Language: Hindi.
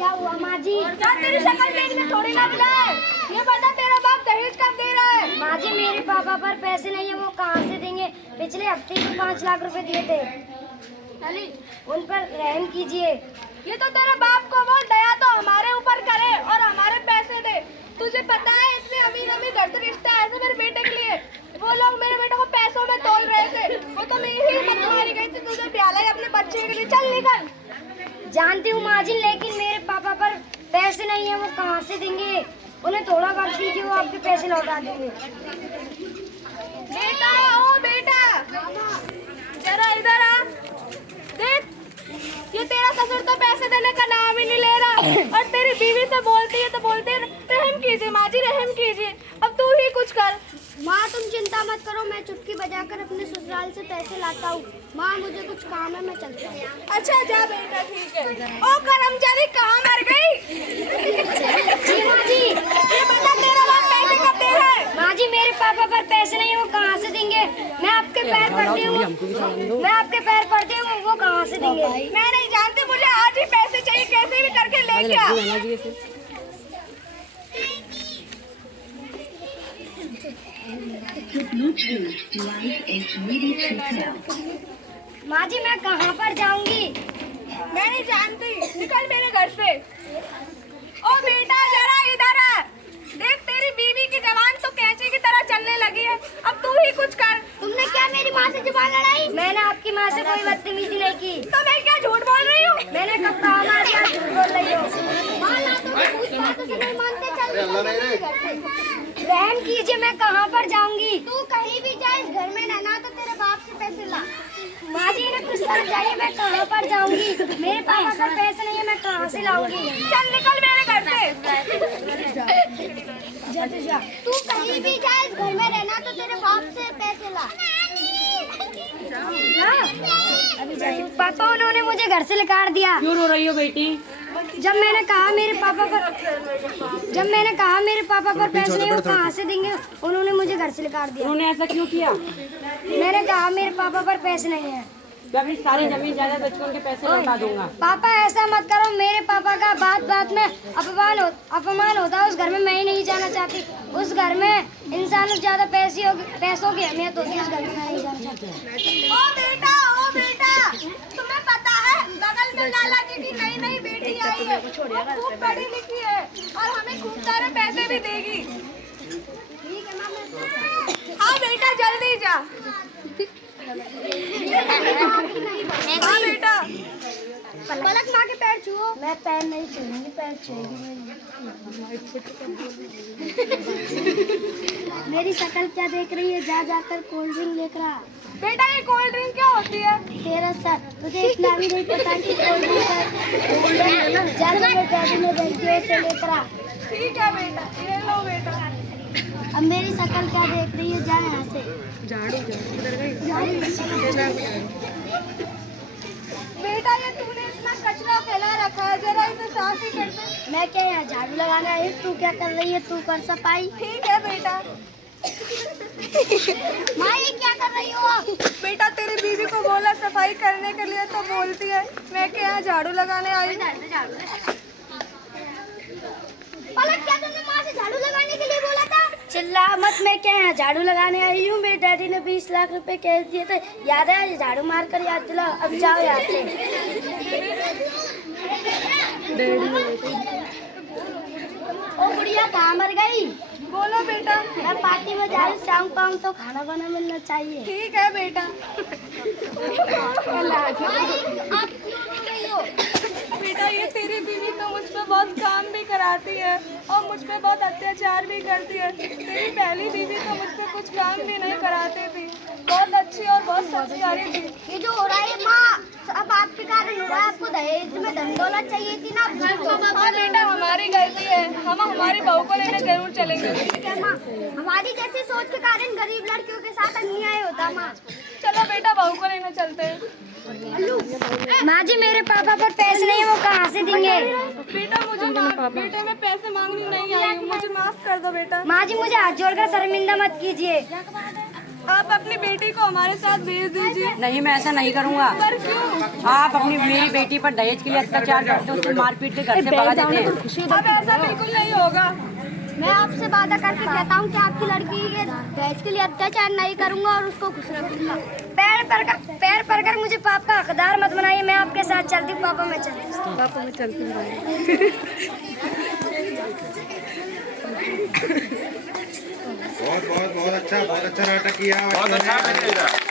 क्या हुआ माँ जी? तेरी शक्ल देखने थोड़ी ना मिला है। ये बता तेरा बाप दहेज कब दे रहा है? माँ जी मेरे पापा पर पैसे नहीं है, वो कहाँ से देंगे? पिछले हफ्ते ही 5 लाख रुपए दिए थे। अली उन पर रहम कीजिए। ये तो तेरे बाप को बोल, दया तो हमारे ऊपर करे और हमारे पैसे दे। तुझे पता है इतने अमीर अमीर घर से रिश्ता है ऐसे मेरे बेटे के लिए। वो लोग मेरे बेटे को पैसों में तोल रहे थे। वो तो मेरी हिम्मत मारी गई थी तुझे ब्याह लाई अपने बच्चे के लिए। चल निकल। जानती हूँ माँ जी, लेकिन मेरे पापा पर पैसे नहीं है, वो कहाँ से देंगे? उन्हें थोड़ा वक्त दीजिए, वो आपके पैसे लौटा देंगे। बेटा ओ बेटा, जरा इधर आ। देख ये तेरा ससुर तो पैसे देने का नाम ही नहीं ले रहा और तेरी बीवी से बोलती है तो बोलती है रहम कीजिए माँ जी, रहम कीजिए। अब तू ही कुछ कर। माँ तुम चिंता मत करो, मैं चुटकी बजाकर अपने ससुराल से पैसे लाता हूँ। माँ मुझे कुछ काम है, मैं चलता हूँ। अच्छा जा बेटा, ठीक है। ओ कर्मचारी कहाँ मर गई? जी माँ जी। ये बता तेरा बाप पैसे कब दे रहा है? माँ जी मेरे पापा पर पैसे नहीं है, वो कहाँ से देंगे? मैं आपके पैर पड़ती हूँ, मैं आपके पैर पड़ती हूँ, वो कहाँ से देंगे? मैं नहीं जानती, मुझे आज ही पैसे चाहिए, कैसे भी करके लेके आ। माँ जी मैं कहाँ पर जाऊँगी? मैं नहीं जानती, निकल मेरे घर से। ओ बेटा जरा इधर आ। देख तेरी बीवी की जबान तो कैंची की तरह चलने लगी है, अब तू ही कुछ कर। तुमने क्या मेरी माँ से जुबान लड़ाई? मैंने आपकी माँ से कोई बदतमीजी नहीं की। तो मैं क्या झूठ बोल रही हूँ? मैंने कब कहा माँ जी आप झूठ बोल रही हो? माँ ना तो पूछ बातों से नहीं मानते, चल रहम कीजिए, मैं कहाँ पर जाऊँगी? तू कहीं भी जा, इस घर में रहना तो तेरे बाप से पैसे ला। माँ जी इन्हें कुछ समझाइए, मैं कहाँ पर जाऊँगी? मेरे पापा पर पैसे नहीं है, मैं कहाँ से लाऊंगी? चल निकल मेरे घर से। तू कहीं भी जा, इस घर में रहना तो तेरे बाप से पैसे ला। पापा उन्होंने मुझे घर से निकाल दिया। क्यों रो रही हो बेटी? जब मैंने कहा मेरे पापा पर पैसे नहीं, वो कहाँ से देंगे? उन्होंने मुझे घर से निकाल दिया। उन्होंने ऐसा क्यों किया? मैंने कहा मेरे पापा पर पैसे नहीं है। मैं अपनी सारी जमीन जायदाद बच्चों के पैसे लौटा दूंगा। पापा ऐसा मत करो, मेरे पापा का बात बात में अपमान होता है। उस घर में मैं ही नहीं जाना चाहती। उस घर में इंसान से ज्यादा पैसों की अहमियत होती है। उस घर में मैं नहीं जाना चाहती। ओ बेटा, तुम्हें पता है बगल में लाला जी की नई नई बेटी आई है, वो खूब पढ़ी लिखी है और हमें खूब सारे पैसे भी देगी। ठीक है माँ, हाँ बेटा जल्दी जा। हाँ बेटा। पलक माँ के पैर छुओ। मैं पैर नहीं छूऊंगी, पैर छूऊंगी। मेरी शक्ल क्या देख रही है? जा जाकर कोल्ड ड्रिंक लेकर आ। बेटा ये कोल्ड ड्रिंक क्या होती है? तेरा सर तुझे इतना भी नहीं पता कि कोल्ड ड्रिंक जा मेरे डैडी में बैठिए से लेकर आ। ठीक है बेटा, ये लो बेटा। अब मेरी शक्ल क्या देख रही है? जा यहाँ से। बेटा ये तूने इतना कचरा फैला रखा है, जरा इसे साफ ही कर दे। मैं क्या यहाँ झाड़ू लगाना है? तू क्या कर रही है? तू कर सफाई। ठीक है बेटा। माँ ये क्या कर रही हो आप? बेटा तेरी बीवी को बोला सफाई करने के लिए तो बोलती है मैं क्या यहाँ झाड़ू लगाने आई हूँ। पलक क्या तुमने माँ से झाड़ू लगाने के लिए बोला था? चिल्ला मत, मैं क्या यहाँ झाड़ू लगाने आई हूँ? मेरे डैडी ने 20 लाख रुपए कैश दिए थे, याद है? झाड़ू मार कर याद दिलाओ। अब जाओ यहाँ से। ओ गुड़िया कहाँ मर गई? बोलो बेटा। मैं पार्टी में जा रही, शाम को आऊँ तो खाना बना मिलना चाहिए। ठीक है बेटा। बेटा ये तेरी बीवी तो मुझ पे बहुत काम भी कराती है और मुझ पे बहुत अत्याचार भी करती है। तेरी पहली बीवी तो मुझ पे कुछ काम भी नहीं कराती थी, बहुत अच्छी और बहुत संस्कारी थी। ये जो हो रहा है माँ, अब आपके कारण हो रहा है। आपको दहेज में धन दौलत चाहिए थी ना। हाँ बेटा हमारी गलती है, हम हमारी बहू को लेने जरूर चलेंगे। ठीक है माँ, हमारी जैसी सोच के कारण गरीब लड़कियों के साथ अन्याय होता माँ। चलो बेटा बहू को लेने चलते हैं। माँ जी मेरे पापा पर पैसे नहीं है, वो कहाँ से देंगे? बेटा बेटे मैं पैसे मांगने नहीं आई हूँ, मुझे माफ कर दो बेटा। माँ जी मुझे हाथ जोड़कर शर्मिंदा मत कीजिए। आप अपनी बेटी को हमारे साथ भेज दीजिए। नहीं, मैं ऐसा नहीं करूँगा। पर क्यों? आप अपनी मेरी बेटी पर दहेज के लिए अत्याचार करते हो, उसको मारपीट के घर से भगा देते हैं। अब ऐसा बिल्कुल नहीं होगा। मैं आपसे वादा करके कहता हूँ कि आपकी लड़की के दहेज के लिए अत्याचार नहीं करूँगा और उसको खुश रखूंगा। पैर पकड़ मुझे पाप का हकदार मत बनाइए। मैं आपके साथ चलती हूँ पापा, मैं चलती हूँ। पापा मैं चलती हूँ। बहुत अच्छा नाटक किया। बहुत अच्छा